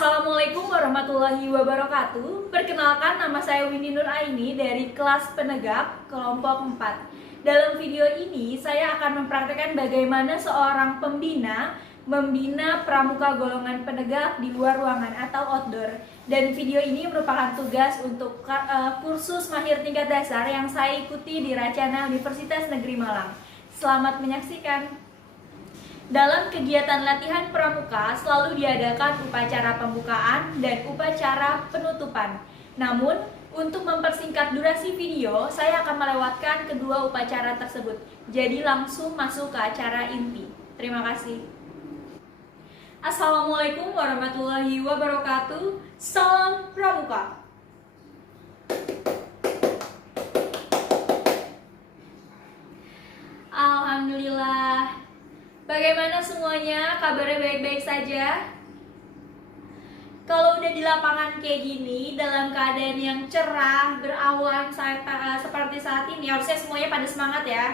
Assalamualaikum warahmatullahi wabarakatuh. Perkenalkan, nama saya Winnie Nur Aini dari kelas penegak kelompok 4. Dalam video ini saya akan mempraktikkan bagaimana seorang pembina membina pramuka golongan penegak di luar ruangan atau outdoor. Dan video ini merupakan tugas untuk kursus mahir tingkat dasar yang saya ikuti di Racana Universitas Negeri Malang. Selamat menyaksikan. Dalam kegiatan latihan pramuka selalu diadakan upacara pembukaan dan upacara penutupan. Namun, untuk mempersingkat durasi video, saya akan melewatkan kedua upacara tersebut. Jadi langsung masuk ke acara inti. Terima kasih. Assalamualaikum warahmatullahi wabarakatuh. Salam pramuka. Alhamdulillah. Bagaimana semuanya? Kabarnya baik-baik saja? Kalau udah di lapangan kayak gini, dalam keadaan yang cerah, berawan seperti saat ini, harusnya semuanya pada semangat ya.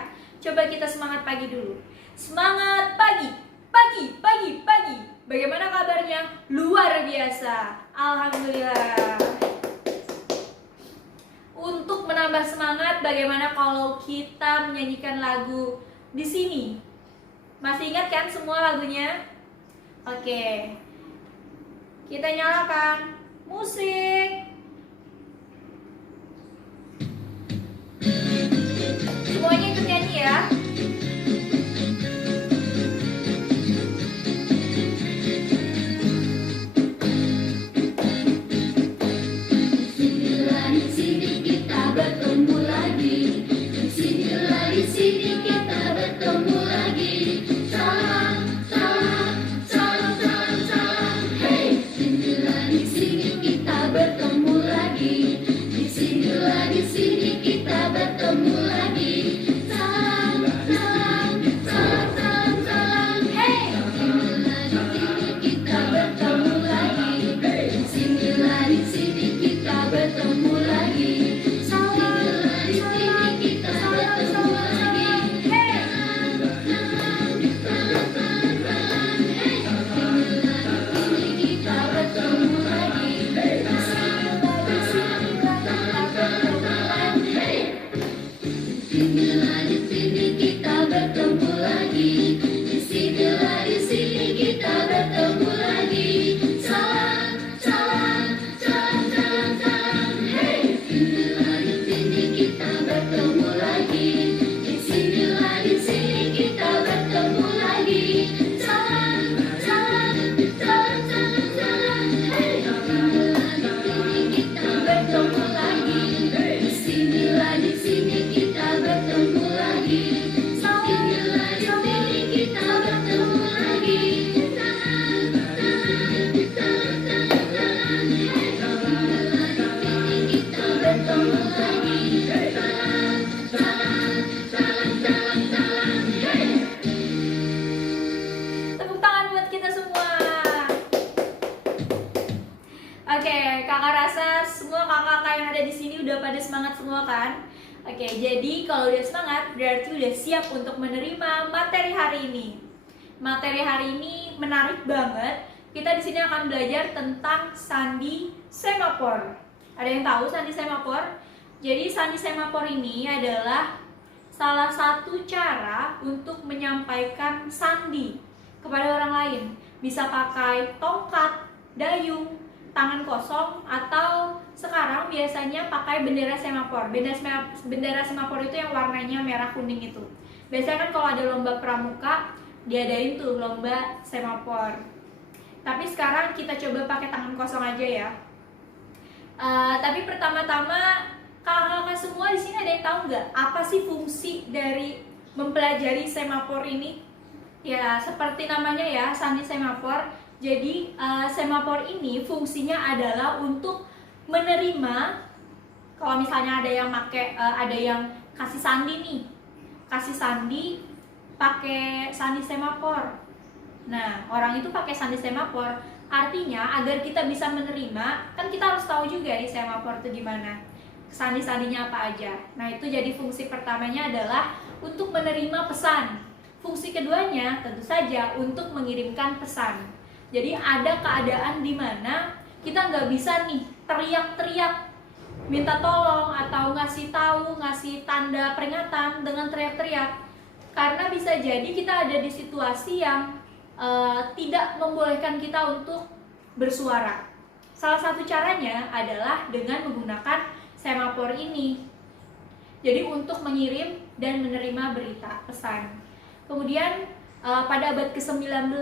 Coba kita semangat pagi dulu. Semangat pagi, pagi, pagi, pagi. Bagaimana kabarnya? Luar biasa. Alhamdulillah. Untuk menambah semangat, bagaimana kalau kita menyanyikan lagu di sini? Masih ingat kan semua lagunya? Oke. Kita nyalakan musik. Semuanya ikut nyanyi ya. Udah pada semangat semua kan? Oke, jadi kalau udah semangat berarti udah siap untuk menerima materi hari ini. Materi hari ini menarik banget. Kita di sini akan belajar tentang sandi semafor. Ada yang tahu sandi semafor? Jadi sandi semafor ini adalah salah satu cara untuk menyampaikan sandi kepada orang lain. Bisa pakai tongkat, dayung, tangan kosong, atau sekarang biasanya pakai bendera semafor. Bendera semafor itu yang warnanya merah kuning itu. Biasanya kan kalau ada lomba pramuka diadain tuh lomba semafor. Tapi sekarang kita coba pakai tangan kosong aja ya. Tapi pertama-tama kakak-kakak semua di sini ada yang tahu nggak apa sih fungsi dari mempelajari semafor ini? Ya seperti namanya ya, sandi semafor. Jadi semafor ini fungsinya adalah untuk menerima. Kalau misalnya ada yang kasih sandi nih, kasih sandi pakai sandi semafor. Nah, orang itu pakai sandi semafor, artinya agar kita bisa menerima, kan kita harus tahu juga nih semafor itu gimana, sandi-sandinya apa aja. Nah, itu jadi fungsi pertamanya adalah untuk menerima pesan. Fungsi keduanya tentu saja untuk mengirimkan pesan. Jadi ada keadaan di mana kita nggak bisa nih teriak-teriak minta tolong atau ngasih tahu, ngasih tanda peringatan dengan teriak-teriak, karena bisa jadi kita ada di situasi yang tidak membolehkan kita untuk bersuara. Salah satu caranya adalah dengan menggunakan semafor ini. Jadi untuk mengirim dan menerima berita, pesan. Kemudian pada abad ke-19,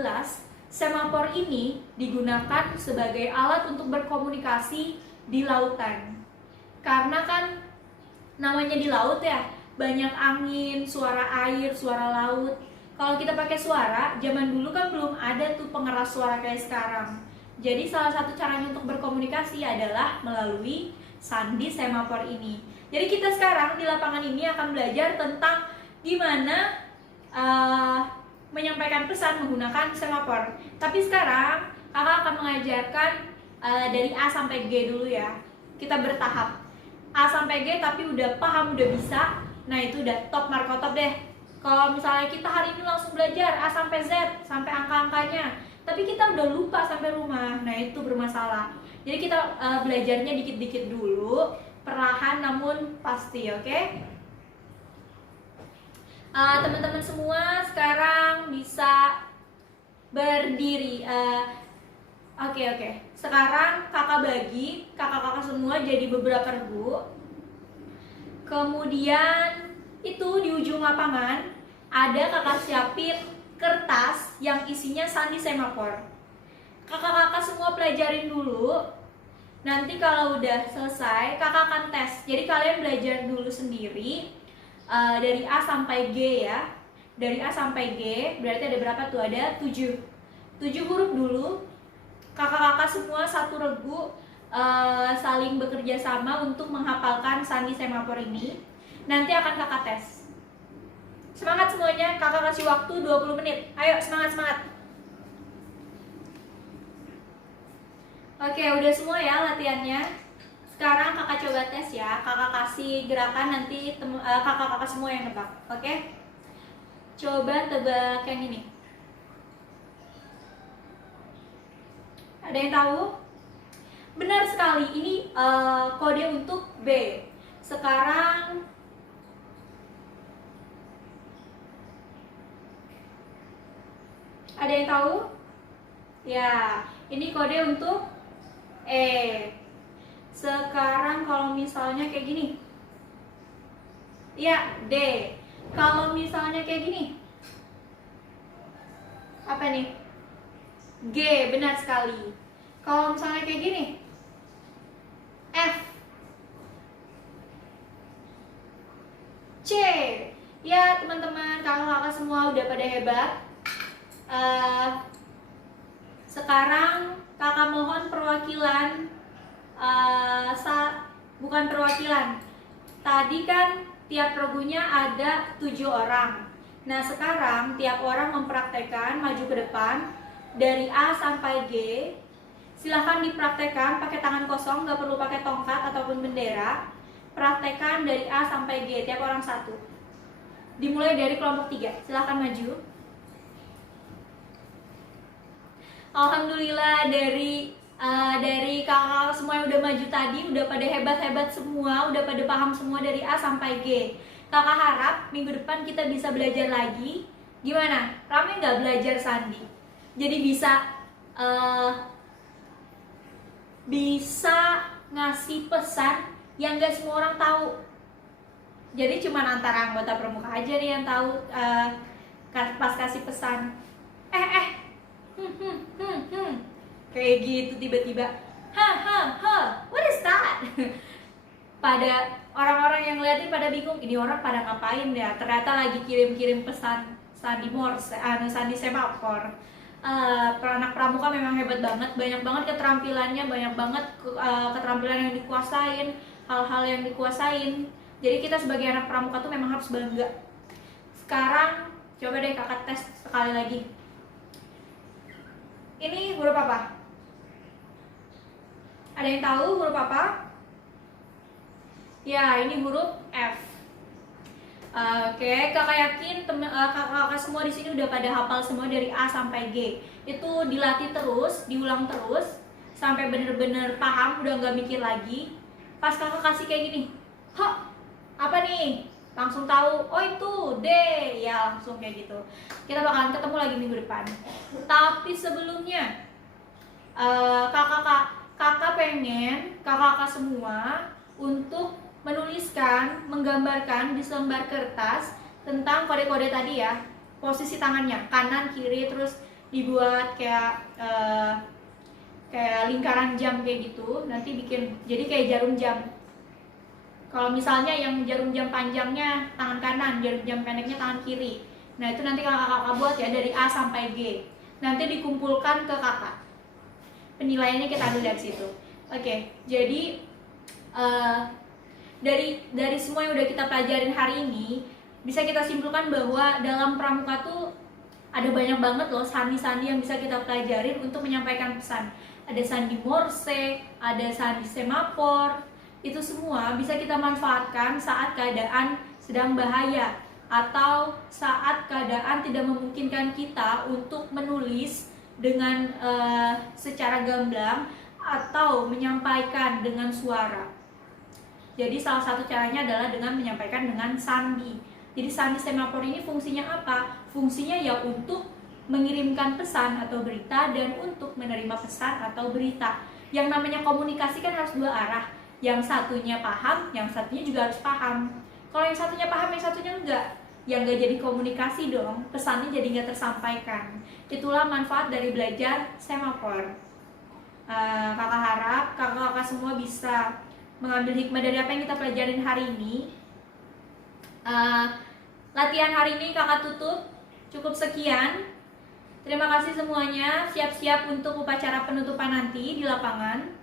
semafor ini digunakan sebagai alat untuk berkomunikasi di lautan. Karena kan namanya di laut ya, banyak angin, suara air, suara laut. Kalau kita pakai suara, zaman dulu kan belum ada tuh pengeras suara kayak sekarang. Jadi salah satu caranya untuk berkomunikasi adalah melalui sandi semafor ini. Jadi kita sekarang di lapangan ini akan belajar tentang gimana menyampaikan pesan menggunakan semafor. Tapi sekarang kakak akan mengajarkan dari A sampai G dulu ya. Kita bertahap. A sampai G tapi udah paham, udah bisa. Nah itu udah top markotop deh. Kalau misalnya kita hari ini langsung belajar A sampai Z, sampai angka-angkanya, tapi kita udah lupa sampai rumah, nah itu bermasalah. Jadi kita belajarnya dikit-dikit dulu, perlahan namun pasti, oke? Teman-teman semua sekarang bisa berdiri. Oke. Sekarang kakak bagi kakak-kakak semua jadi beberapa regu. Kemudian itu di ujung lapangan ada kakak siapin kertas yang isinya sandi semafor. Kakak-kakak semua pelajarin dulu. Nanti kalau udah selesai kakak akan tes. Jadi kalian belajar dulu sendiri. Dari A sampai G ya. Dari A sampai G berarti ada berapa tuh? Ada 7 huruf dulu. Kakak-kakak semua satu regu saling bekerja sama untuk menghafalkan sandi semafor ini. Nanti akan kakak tes. Semangat semuanya, kakak kasih waktu 20 menit. Ayo semangat. Oke, udah semua ya latihannya. Sekarang kakak coba tes ya, kakak kasih gerakan, nanti kakak-kakak semua yang nebak, oke? Coba tebak yang ini. Ada yang tahu? Benar sekali, ini kode untuk B. Sekarang ada yang tahu? Ya, ini kode untuk E. Sekarang kalau misalnya kayak gini, ya D. Kalau misalnya kayak gini, apa nih? G, benar sekali. Kalau misalnya kayak gini, F. C. Ya teman-teman, kakak-kakak semua udah pada hebat. Sekarang kakak mohon perwakilan. Bukan perwakilan. Tadi kan tiap regunya ada 7 orang. Nah sekarang tiap orang mempraktekkan maju ke depan dari A sampai G. Silahkan dipraktekkan pakai tangan kosong, nggak perlu pakai tongkat ataupun bendera. Praktekkan dari A sampai G, tiap orang satu. Dimulai dari kelompok 3. Silahkan maju. Alhamdulillah dari kakak semua yang udah maju tadi udah pada hebat-hebat semua, udah pada paham semua dari A sampai G. Kakak harap minggu depan kita bisa belajar lagi. Gimana? Rame nggak belajar sandi? Jadi bisa ngasih pesan yang gak semua orang tahu. Jadi cuma antara anggota pramuka aja nih yang tahu pas kasih pesan. Kayak gitu tiba-tiba. What is that? Pada orang-orang yang ngeliatin pada bingung, ini orang pada ngapain ya? Ternyata lagi kirim-kirim pesan sandi Morse, sandi semafor. Anak pramuka memang hebat banget, banyak banget keterampilannya, banyak banget keterampilan yang dikuasain, hal-hal yang dikuasain. Jadi kita sebagai anak pramuka tuh memang harus bangga. Sekarang coba deh kakak tes sekali lagi. Ini huruf apa? Ada yang tahu huruf apa? Ya, ini huruf F. Oke, kakak yakin kakak-kakak semua di sini udah pada hafal semua dari A sampai G. Itu dilatih terus, diulang terus sampai bener-bener paham, udah nggak mikir lagi. Pas kakak kasih kayak gini, hah, apa nih? Langsung tahu, oh itu D, ya langsung kayak gitu. Kita bakalan ketemu lagi minggu depan. Tapi sebelumnya, kakak pengen kakak semua untuk menuliskan, menggambarkan di selembar kertas tentang kode-kode tadi ya, posisi tangannya kanan kiri, terus dibuat kayak lingkaran jam kayak gitu, nanti bikin jadi kayak jarum jam. Kalau misalnya yang jarum jam panjangnya tangan kanan, jarum jam pendeknya tangan kiri. Nah itu nanti kakak buat ya dari A sampai G. Nanti dikumpulkan ke kakak. Penilaiannya kita ambil dari situ. Oke, jadi dari semua yang udah kita pelajarin hari ini, bisa kita simpulkan bahwa dalam pramuka tuh ada banyak banget loh sandi-sandi yang bisa kita pelajarin untuk menyampaikan pesan. Ada sandi Morse, ada sandi semafor. Itu semua bisa kita manfaatkan saat keadaan sedang bahaya atau saat keadaan tidak memungkinkan kita untuk menulis dengan secara gamblang atau menyampaikan dengan suara. Jadi salah satu caranya adalah dengan menyampaikan dengan sandi. Jadi sandi semafor ini fungsinya apa? Fungsinya ya untuk mengirimkan pesan atau berita dan untuk menerima pesan atau berita. Yang namanya komunikasi kan harus dua arah. Yang satunya paham, yang satunya juga harus paham. Kalau yang satunya paham, yang satunya enggak, ya enggak jadi komunikasi dong, pesannya jadi enggak tersampaikan. Itulah manfaat dari belajar semafor. Kakak harap kakak-kakak semua bisa mengambil hikmah dari apa yang kita pelajarin hari ini. Latihan hari ini kakak tutup, cukup sekian. Terima kasih semuanya, siap-siap untuk upacara penutupan nanti di lapangan.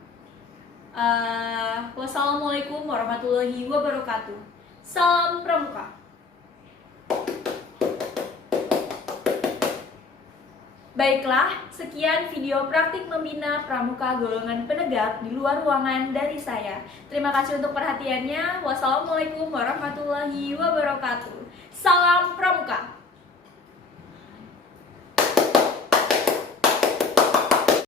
Wassalamualaikum warahmatullahi wabarakatuh. Salam Pramuka. Baiklah, sekian video praktik membina pramuka golongan penegak di luar ruangan dari saya. Terima kasih untuk perhatiannya. Wassalamualaikum warahmatullahi wabarakatuh. Salam Pramuka.